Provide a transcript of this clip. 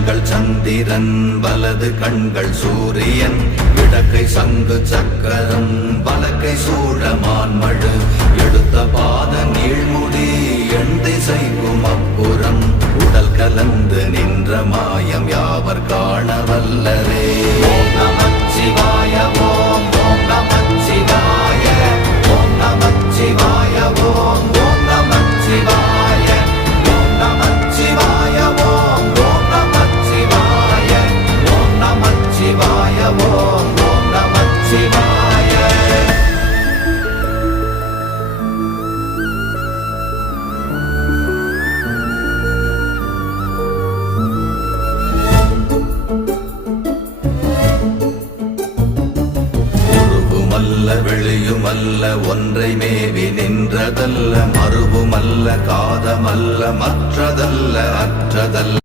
கண்கள் சந்திரன் வலது கண்கள் சூரியன் இடக்கை சங்கு சக்கரம் வலக்கை சூழமான்மழு எடுத்த பாத நீழ்முடி எண் திசைக்கும் அப்புறம் உடல் கலந்து நின்ற மாயம் யாவர் காண வல்லரே. ஓம் நமச்சிவாய ஓம் ஓம் நமச்சிவாய ஓம் நமச்சிவாய ஓம் ஓம் நமச்சிவாய ஓம் நமச்சிவாய ஓம் ஓம் நமச்சிவாய ஓம் நமச்சிவாய ஓம் ஓம் நமச்சிவாய. வெளியுமல்ல ஒன்றை மேவி நின்றதல்ல மறுவுமல்ல காதமல்ல மற்றதல்ல அற்றதல்ல